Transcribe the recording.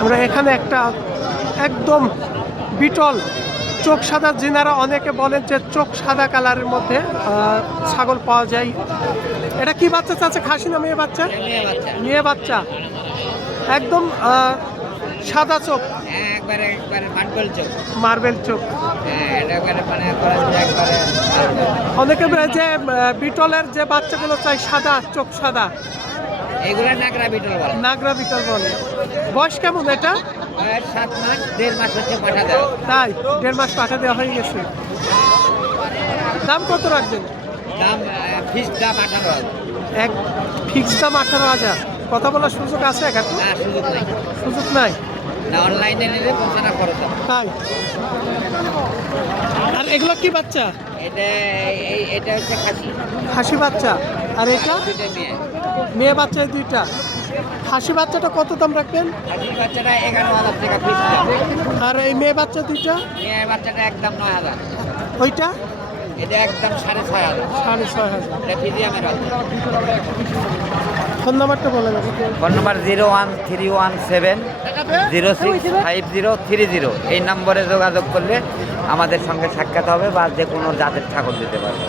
আমরা এখানে একটা একদম বিটল চোখ সাদা, যিনারা অনেকে বলেন যে চোখ সাদা কালারের মধ্যে ছাগল পাওয়া যায়। এটা কি বাচ্চা চাচ্ছে, খাসি না মেয়ে বাচ্চা? মেয়ে বাচ্চা, একদম সাদা চোখ, একবারে মার্বেল চোখ। মার্বেল চোখ। অনেকে যে বিটলের যে বাচ্চাগুলো চাই সাদা চোখ সাদা, এগুলা নাগরা বিটল বলে। নাগরা বিটল বলে। বয়স কেমন এটা? 7 মাস, 1.5 মাস হচ্ছে পাঠা দেওয়া। তাই 1.5 মাস পাঠা দেওয়া হয়ে গেছে। দাম কত রাখবেন? দাম ফিক্স দাম 18,000। এক ফিক্স দাম 18,000। কথা বলার সুযোগ আছে? না, সুযোগ নাই। সুযোগ নাই না, অনলাইনে নিলে 50 খরচ হবে। তাই। আর এগুলো কি বাচ্চা? এটা হচ্ছে খাসি। খাসি বাচ্চা। আর এটা দুইটা মেয়ে। মেয়ে বাচ্চা, দুইটা। খাসি বাচ্চাটা কত দাম রাখবেন? খাসির বাচ্চাটা 11,000 টাকা ফিক্স দাম। আর এই মেয়ে বাচ্চা দুইটা? মেয়ে বাচ্চাটা একদম 9,000। ওইটা এটা একদম 6,500। 6,500। এটা ফিজিয়ামের বাচ্চা। ফোন নাম্বারটা বলেন। ফোন নম্বর 01310065030। এই নম্বরে যোগাযোগ করলে আমাদের সঙ্গে সাক্ষাৎ হবে বা যে কোনো জাতের ছাগল দিতে পারবে।